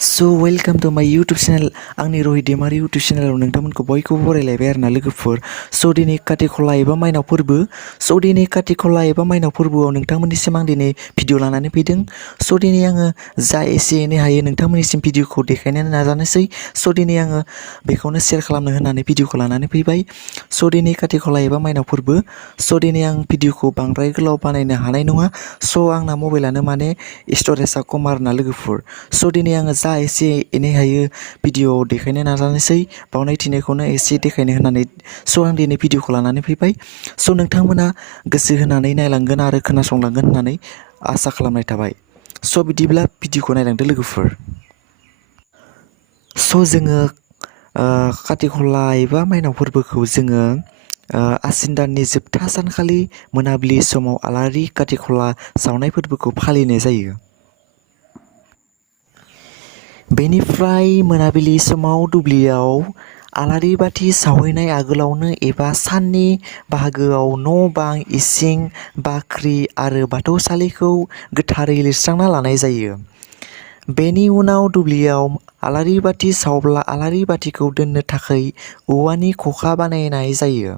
So welcome to my YouTube channel. आंनि रहित Daimary YouTube चेनेलाव नोंथांमोनखौ बयखौबो बरायलायबाय आरोना लोगोफोर। स' दिनै काति खला एबा माइनाव फोरबो। स' दिनै काति खला एबा माइनाव फोरबोआव नोंथांमोननिसिम आं दिनै भिडिअ लानानै फैदों। स' दिनै आङो जा एसे एनै हायो नोंथांमोननिसिम भिडिअखौ देखायनो नाजानोसै। स' दिनै आङो बेखौनो शेयार खालामनो होननानै भिडिअखौ लानानै फैबाय। स' दिनै काति खला एबा माइनाव फोरबो। स' दिनै आं भिडिअखौ बांद्राय गोलाव बानायनो हानाय नङा। स' आंना मबाइलानो माने स्टरेजआ खम आरोना लोगोफोर। स' दिनै आङो जा एसे एनै हायो भिडिअ देखायनो नाजानोसै, बावनाय थिनायखौनो एसे देखायनो होननानै स' आं दिनै भिडिअखौ लानानै फैबाय। स' नोंथांमोना गोसो होनानै नायलांगोन आरो खोनासंलांगोन होननानै आसा खालामनाय थाबाय। स' बिदिब्ला भिडिअखौ नायलांदो लोगोफोर। स' जोङो काति खला एबा माइनाव फोरबोखौ जोङो आसिन दाननि जोबथा सानखालि मोनाबिलि समाव आलारि काति खला सावनाय फोरबोखौ फालिनाय जायो। बेनिफ्राय मोनाबिलि समाव दुब्लियाव आलारि बाथि सावहैनाय आगोलावनो एबा साननि बाहागोआव न' बां, इसिं, बाख्रि आरो बाथौसालिखौ गोथारै लिरस्रांना लानाय जायो। बेनि उनाव दुब्लियाव आलारि बाथि सावब्ला आलारि बाथिखौ दोननो थाखाय औवानि खखा बानायनाय जायो।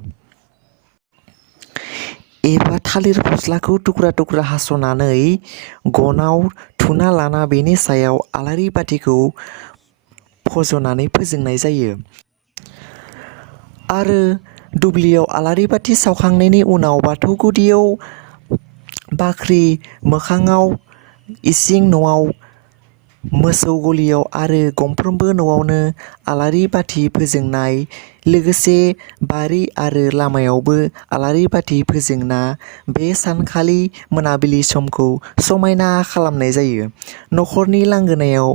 एबा थालिर फस्लाखौ थुख्रा थुख्रा हास'नानै गनाव थुना लाना बेनि सायाव आलारि बाथिखौ फज'नानै फोजोंनाय जायो। आरो दुब्लियाव आलारि बाथि सावखांनायनि उनाव बाथौ गुदियाव, बाख्रि मोखाङाव, इसिं न'आव, मोसौ गलियाव आरो गंफ्रोमबो न'आवनो आलारि बाथि फोजोंनाय लोगोसे बारि आरो लामायावबो आलारि बाथि फोजोंना बे सानखालि मोनाबिलि समखौ समायना खालामनाय जायो। न'खरनि लांगोनायाव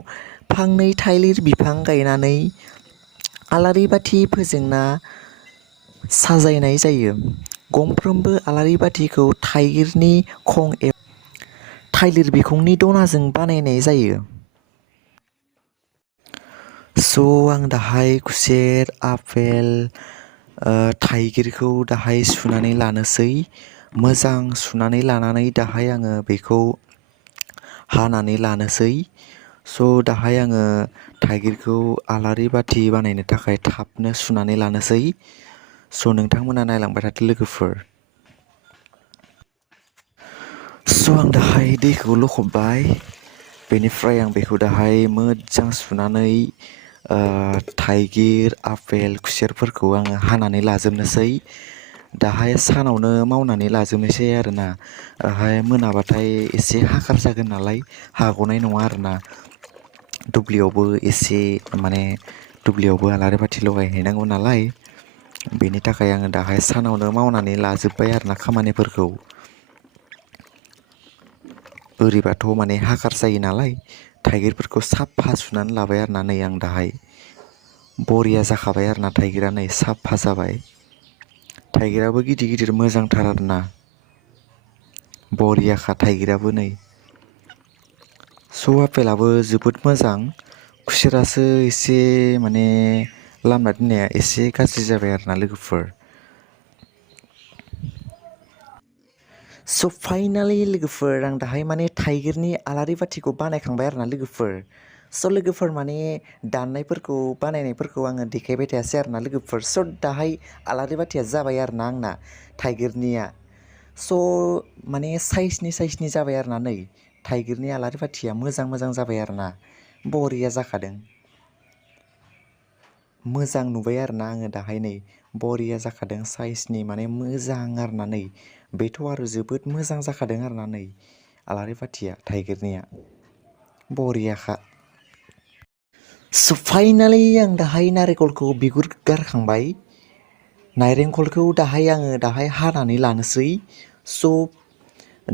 फांनै थाइलिर बिफां गायनानै आलारि बाथि फोजोंना साजायनाय जायो। गंफ्रोमबो आलारि बाथिखौ थाइगिरनि खं एबा थाइलिर बिखंनि दनाजों बानायनाय जायो। स' आं दाहाय खुसेर, आपेल, थाइगिरखौ दाहाय सुनानै लानोसै। मोजां सुनानै लानानै दाहाय आङो बेखौ हानानै लानोसै। स' दाहाय आङो थाइगिरखौ आलारि बाथि बानायनो थाखाय थाबनो सुनानै लानोसै। स' नोंथांमोना नायलांबाय थादो लोगोफोर। स' आं दाहाय दैखौ लखबबाय। बेनिफ्राय आं बेखौ दाहाय मोजां सुनानै थाइगिर, आपेल, खुसेरफोरखौ आङो हानानै लाजोबनोसै। दाहाय सानावनो मावनानै लाजोबनोसै आरोना। मोनाबाथाय एसे हाखार जागोन नालाय हाग'नाय नङा आरोना। दुब्लियावबो एसे माने दुब्लियावबो आलारि बाथि लगायहैनांगौ नालाय, बेनि थाखाय आङो दाहाय सानावनो मावनानै लाजोब्बाय आरोना खामानिफोरखौ। ओरैबाथ' माने हाखार जायो नालाय, थाइगिरफोरखौ साफा सुनानै लाबाय आरोना। नै आं दाहाय बरिया जाखाबाय आरोना थाइगिरा, नै साफा जाबाय। थाइगिराबो गिदिर गिदिर मोजांथार आरोना, बरियाखा थाइगिराबो नै। स' आपेलाबो जोबोद मोजां। खुसेरासो एसे माने लामना दोननाया एसे गाज्रि जाबाय आरोना लोगोफोर। स' फाइनालि लोगोफोर आं दाहाय माने थाइगिरनि आलारि बाथिखौ बानायखांबाय आरोना लोगोफोर। स' लोगोफोर माने दाननायफोरखौ बानायनायफोरखौ आङो देखायबाय थायासै आरोना लोगोफोर। स' दाहाय आलारि बाथिया जाबाय आरोना आंना थाइगिरनिया। स' माने साइजनि जाबाय आरोना। नै थाइगिरनि आलारि बाथिया मोजां जाबाय आरोना, बरिया जाखादों। मोजां नुबाय आरोना आङो दाहाय, नै बरिया जाखादों साइजनि माने मोजां आरोना। नै बेथ' आरो जोबोद मोजां जाखादों आरोना। नै आलारि बाथिया थाइगिरनिया बरियाखा। स' फाइनालि आं दाहाय नारेंखलखौ बिगुर गारखांबाय। नारेंखलखौ दाहाय आङो हानानै लानोसै। स'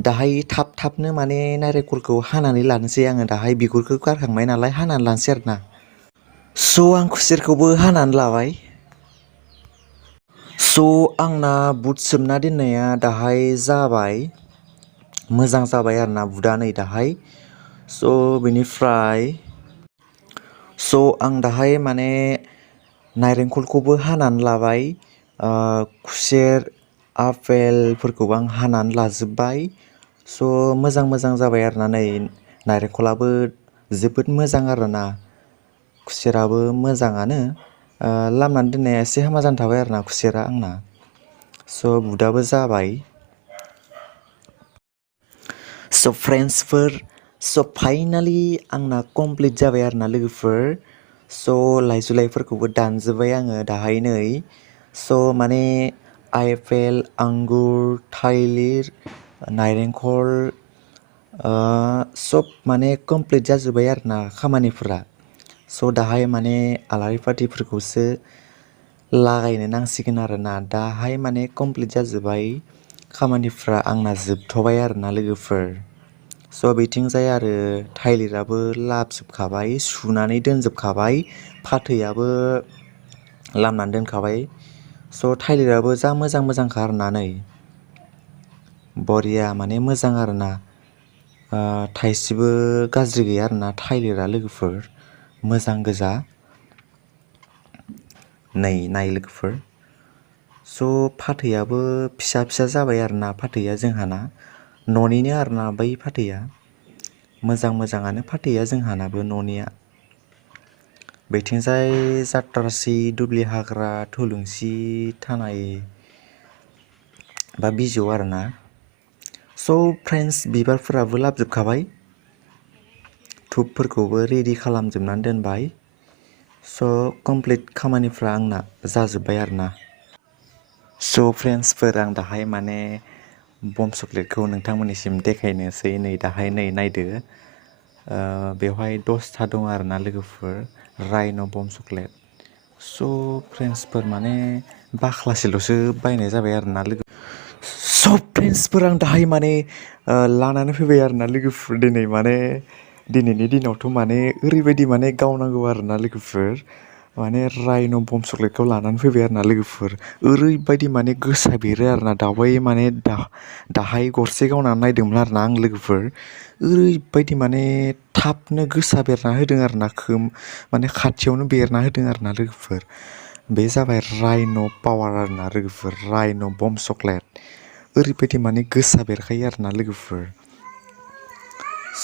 दाहाय थाबनो माने नारेंखलखौ हानानै लानोसै आङो। दाहाय बिगुरखौ गारखांबाय नालाय हानानै लानोसै आरोना। स' आं खुसेरखौबो हानानै लाबाय। स' आंना बुट सोमना दोननाया दाहाय जाबाय, मोजां जाबाय आरोना बुटआ नै दाहाय। स' बेनिफ्राय आं दाहाय माने नारेंखलखौबो हानानै लाबाय। खुसेर, आपेलफोरखौबो आं हानानै लाजोब्बाय। स' मोजां जाबाय आरोना। नै नारेंखलाबो जोबोद मोजां आरोना खुसेराबो मोजाङानो लामनानै दोननाया एसे हामा जाना थाबाय आरोना खुसेरा आंना स' बुटआबो जाबाय स' फ्रेन्ड्सफोर स' फाइनालि आंना कमप्लिट जाबाय आरोना लोगोफोर स' लाइजुलाइफोरखौबो दानजोब्बाय आङो दाहाय नै स' माने आपेल आंगुर थाइलिर नारेंखल सब माने कमप्लिट जाजोब्बाय आरोना खामानिफोरा स' दाहाय माने आलारि बाथिफोरखौसो लागायनो नांसिगोन आरोना दाहाय माने कमप्लिट जाजोब्बाय खामानिफ्रा आंना जोबथ'बाय आरोना लोगोफोर स' बिथिंजाय आरो थाइलिराबो लाबजोबखाबाय सुनानै दोनजोबखाबाय फाथैयाबो लामनानै दोनखाबाय स' थाइलिराबो जा मोजां मोजांखा आरोना नै बरिया माने मोजां आरोना थाइसेबो गाज्रि गैया आरोना थाइलिरा लोगोफोर मोजां गोजा नै नाय लोगोफोर स' फाथैयाबो फिसा फिसा जाबाय आरोना फाथैया जोंहाना न'निनो आरोना बै फाथैया मोजाङानो फाथैया जोंहानाबो न'निया बेथिंजाय जाथ्रासि दुब्लि हाग्रा थुलुंसि थानाय बा बिजौ आरोना स' फ्रेन्ड्स बिबारफोराबो लाबजोबखाबाय धुपफोरखौबो रेडि खालामजोबनानै दोनबाय स' कमप्लिट खामानिफ्रा आंना जाजोब्बाय आरोना स' फ्रेन्ड्सफोर आं दाहाय माने बम चक्लेटखौ नोंथांमोननिसिम देखायनोसै नै दाहाय नै नायदो बेवहाय 10था दं आरोना लोगोफोर राइन' बम चक्लेट स' फ्रेन्ड्सफोर माने बाख्लासेल'सो बायनाय जाबाय आरोना लोगो स' फ्रेन्ड्सफोर आं दाहाय माने लानानै फैबाय आरोना लोगोफोर दिनै माने दिनैनि दिनावथ' माने ओरैबायदि माने गावनांगौ आरोना लोगोफोर माने राइन' बम चक्लेटखौ लानानै फैबाय आरोना लोगोफोर ओरैबायदि माने गोसा बेरो आरोना दावबाय माने दाहाय गरसे गावनानै नायदोंमोन आरोना आं लोगोफोर ओरैबायदि माने थाबनो गोसा बेरना होदों आरोना माने खाथियावनो बेरना होदों आरोना लोगोफोर बे जाबाय राइन' पावार आरोना लोगोफोर राइन' बम चक्लेट ओरैबायदि माने गोसा बेरखायो आरोना लोगोफोर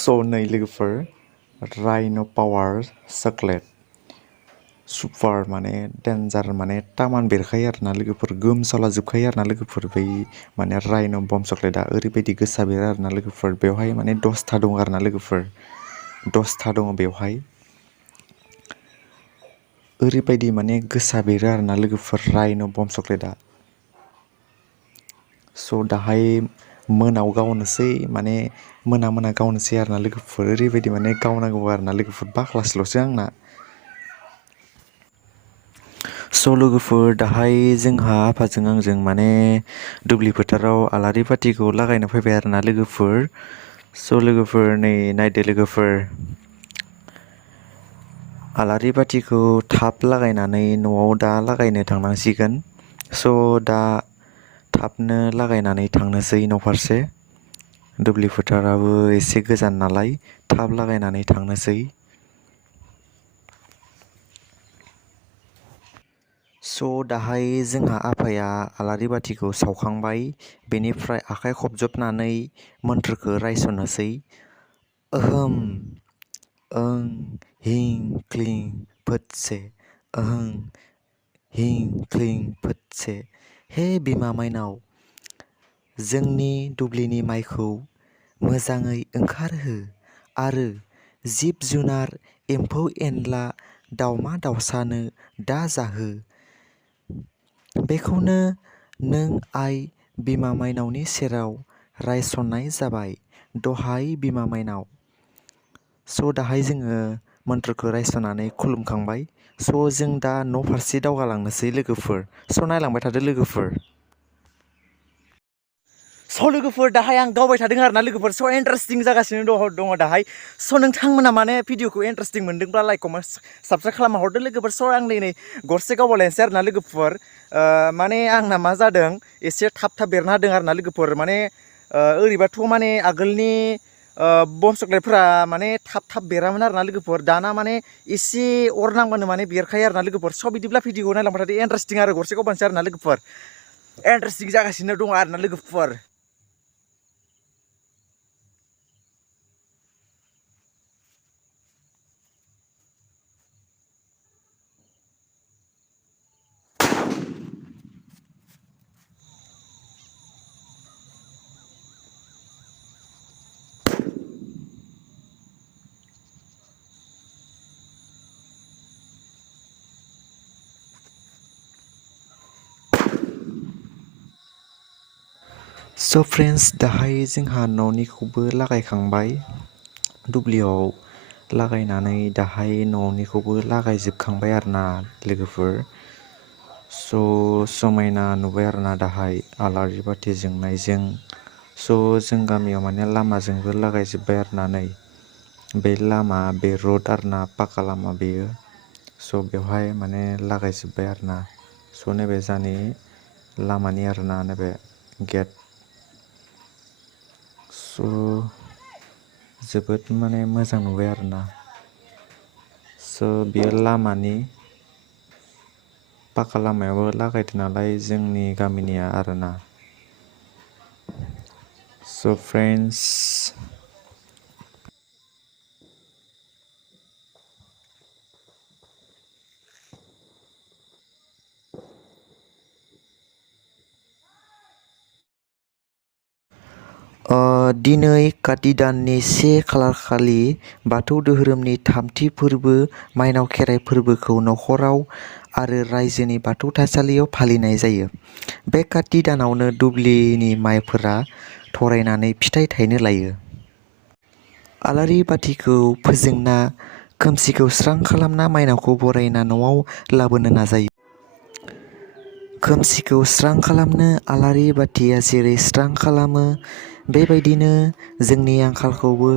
स' नै लोगोफोर राइन' पावार चक्लेट सुपार माने डेन्जार माने टामान बेरखायो आरोना लोगोफोर गोमसावला जोबखायो आरोना लोगोफोर बै माने राइन' बम चक्लेटआ ओरैबायदि गोसा बेरो आरोना लोगोफोर बेवहाय माने 10था दं आरोना लोगोफोर 10था दङ बेवहाय ओरैबायदि माने गोसा बेरो आरोना लोगोफोर राइन' बम चक्लेटआ स' दाहाय मोनाव गावनोसै माने मोना गावनोसै आरोना लोगोफोर ओरैबायदि माने गावनांगौ आरोना लोगोफोर बाख्लासल'सो आंना स' लोगोफोर दाहाय जोंहा आफाजों आंजों माने दुब्लि फोथाराव आलारि बाथिखौ लागायनो फैबाय आरोना लोगोफोर स' लोगोफोर नै नायदो लोगोफोर आलारि बाथिखौ थाब लागायनानै न'आव दा लागायनो थांनांसिगोन स' दा थाबनो लागायनानै थांनोसै न'फारसे दुब्लि फोथाराबो एसे गोजान नालाय थाब लागायनानै थांनोसै स' दाहाय जोंहा आफाया आलारि बाथिखौ सावखांबाय बेनिफ्राय आखाइ खबजबनानै मोन्थ्रखौ रायसननोसै ओहोम ओं हिं क्लिं फोदसे ओहों हिं क्लिं फोदसे हे बिमा माइनाव जोंनि दुब्लिनि माइखौ मोजाङै ओंखारहो आरो जिब जुनार एम्फौ एनला दावमा दावसानो दा जाहो बेखौनो नों आइ बिमा माइनावनि सेराव रायसननाय जाबाय दहाय बिमा माइनाव स' दाहाय जोङो मोन्थ्रखौ रायसननानै खुलुमखांबाय स' जों दा न' फारसे दावगालांनोसै लोगोफोर स' नायलांबाय थादो लोगोफोर स' लोगोफोर दाहाय आं गावबाय थादों आरोना लोगोफोर स' इन्टारेस्टिं जागासिनो दङ दाहाय स' नोंथांमोना माने भिडिअखौ इन्टारेस्टिं मोनदोंब्ला लाइक कमेन्ट साबस्क्राइब खालामना हरदो लोगोफोर स' आं नै गरसे गावबालायनोसै आरोना लोगोफोर माने आंना मा जादों एसे थाब बेरना होदों आरोना लोगोफोर माने ओरैबाथ' माने आगोलनि बम चक्लेटफोरा माने थाब बेरामोन आरोना लोगोफोर दाना माने एसे अर नांबानो माने बेरखायो आरोना लोगोफोर स' बिदिब्ला भिडिअखौ नायलांबाय थादो इन्टारेस्टिं आरो गरसे गावबानोसै आरोना लोगोफोर इन्टारेस्टिं जागासिनो दङ आरोना लोगोफोर स' फ्रेन्ड्स, दाहाय जोंहा न'निखौबो लागायखांबाय। दुब्लियाव लागायनानै दाहाय न'निखौबो लागायजोबखांबाय आरोना लोगोफोर। स' समायना नुबाय आरोना दाहाय आलारि बाथि जोंनायजों। स' जों गामियाव माने लामाजोंबो लागायजोब्बाय आरोना नै बे लामा, बे रड आरोना पाका लामा बेयो। स' बेवहाय माने लागायजोब्बाय आरोना। स' नैबे जानि लामानि आरोना नैबे गेट। स' जोबोद माने मोजां नुबाय आरोना। स' बेयो लामानि पाका लामायावबो लागायदों नालाय जोंनि गामिनिया आरोना। स' फ्रेन्ड्स, दिनै काति दाननि 1 खालार खालि बाथौ धोरोमनि थामथि फोरबो माइनाव खेराइ फोरबोखौ नखराव आरो रायजोनि बाथौ थानसालियाव फालिनाय जायो। बे काति दानावनो दुब्लिनि माइफोरा थरायनानै फिथाइ थायनो लायो। आलारि बाथिखौ फोजोंना खोमसिखौ स्रां खालामना माइनावखौ बरायना न'आव लाबोनो नाजायो। खोमसिखौ स्रां खालामनो आलारि बाथिया जेरै स्रां खालामो, बेबायदिनो जोंनि आंखालखौबो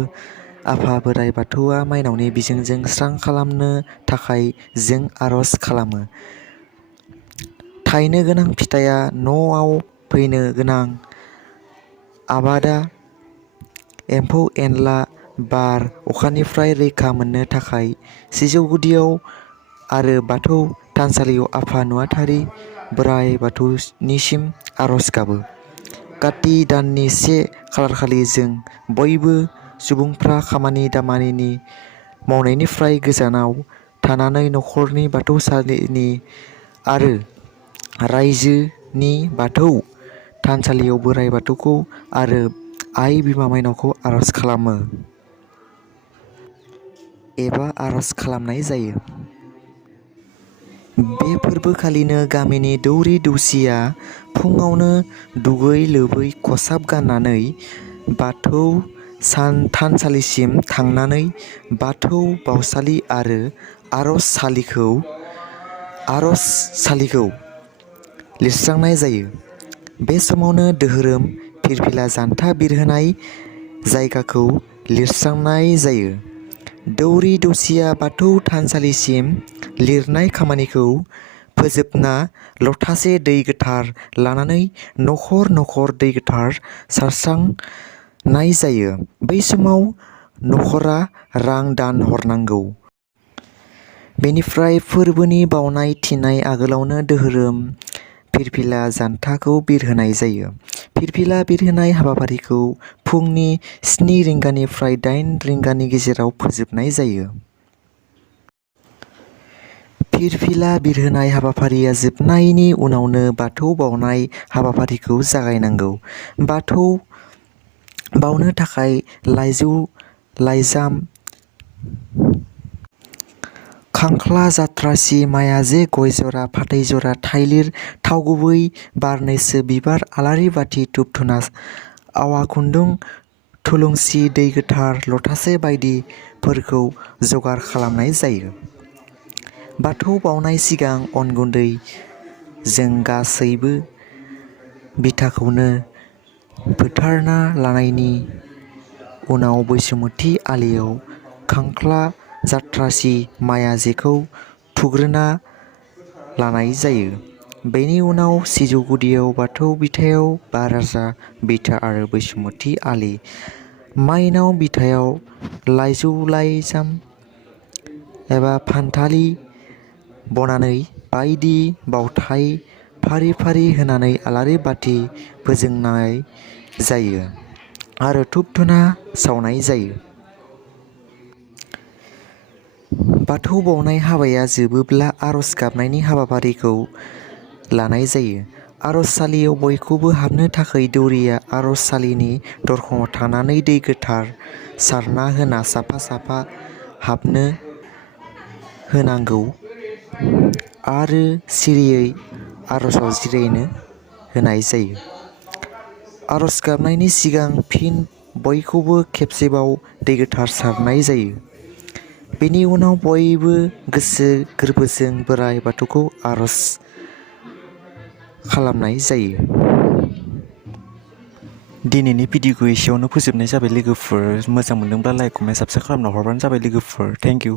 आफा बोराइ बाथौआ माइनावनि बिजोंजों स्रां खालामनो थाखाय जों आरज खालामो। थायनो गोनां फिथाइया न'आव फैनो गोनां आबादा एम्फौ-एनला, बार, अखानिफ्राय रैखा मोननो थाखाय सिजौ गुदियाव आरो बाथौ थानसालियाव आफा नुवाथारि बोराइ बाथौनिसिम आरज गाबो। काति दाननि 1 खालारखालि जों बयबो सुबुंफ्रा खामानि दामानि मावनायनिफ्राय गोजानाव थानानै नखरनि बाथौसालिनि आरो रायजोनि बाथौ थानसालियाव बोराइ बाथौखौ आरो आइ बिमा माइनावखौ आरज खालामो एबा आरज खालामनाय जायो। बे फोरबोखालिनो गामिनि दौरि दौसिया फुङावनो दुगै-लोबै खसाब गाननानै बाथौ थानसालिसिम थांनानै बाथौ बाउसालि आरो आरज सालिखौ लिरस्रांनाय जायो। बे समावनो धोरोम फिरफिला जान्था बिरहोनाय जायगाखौ लिरस्रांनाय जायो। दौरि दौसिया बाथौ थानसालिसिम लिरनाय खामानिखौ फोजोबना लथासे दै गोथार लानानै नखर नखर दै गोथार सारस्रांनाय जायो। बै समाव नखरा रां दान हरनांगौ। बेनिफ्राय फोरबोनि बाउनाय थिनाय आगोलावनो धोरोम फिरफिला जान्थाखौ बिरहोनाय जायो। फिरफिला बिरहोनाय हाबाफारिखौ फुंनि 7 रिंगानिफ्राय 8 रिंगानि गेजेराव फोजोबनाय जायो। फिरफिला बिरहोनाय हाबाफारिया जोबनायनि उनावनो बाथौ बाउनाय हाबाफारिखौ जागायनांगौ। बाथौ बाउनो थाखाय लाइजौ लाइजाम, खांख्ला, जाथ्रासि, मायाजे, गय जरा, फाथै जरा, थाइलिर, थाव गुबै बारनैसो बिबार, आलारि बाथि, धुप-धुना, आवा खुन्दुं, थुलुंसि, दै गोथार लथासे बायदिफोरखौ जगार खालामनाय जायो। बाथौ बाउनाय सिगां अन गुन्दै जों गासैबो बिथाखौनो फोथारना लानायनि उनाव बैसुमुथि आलियाव खांख्ला, जाथ्रासि, मायाजेखौ थुग्रोना लानाय जायो। बेनि उनाव सिजौ गुदियाव बाथौ बिथायाव बा राजा बिथा आरो बैसुमुथि आलि, माइनाव बिथायाव लाइजौलाइजाम एबा फान्थालि बनानै बायदि बाउथाय फारि फारि होनानै आलारि बाथि फोजोंनाय जायो आरो धुप-धुना सावनाय जायो। बाथौ बाउनाय हाबाया जोबोब्ला आरज गाबनायनि हाबाफारिखौ लानाय जायो। आरज सालियाव बयखौबो हाबनो थाखाय दौरिया आरज सालिनि दरखङाव थांनानै दै गोथार सारना होना साफा साफा हाबनो होनांगौ आरो सिरियै आरजआव जिरायनो होनाय जायो। आरज गाबनायनि सिगां फिन बयखौबो खेबसेबाव दै गोथार सारनाय जायो। बेनि उनाव बयबो गोसो गोरबोजों बोराइ बाथौखौ आरज खालामनाय जायो। दिनैनि भिडिअखौ एसेयावनो फोजोबनाय जाबाय लोगोफोर। मोजां मोनदोंब्ला लाइक, कमेन्ट, साबस्क्राइब खालामना हरबानो जाबाय लोगोफोर। Thank you.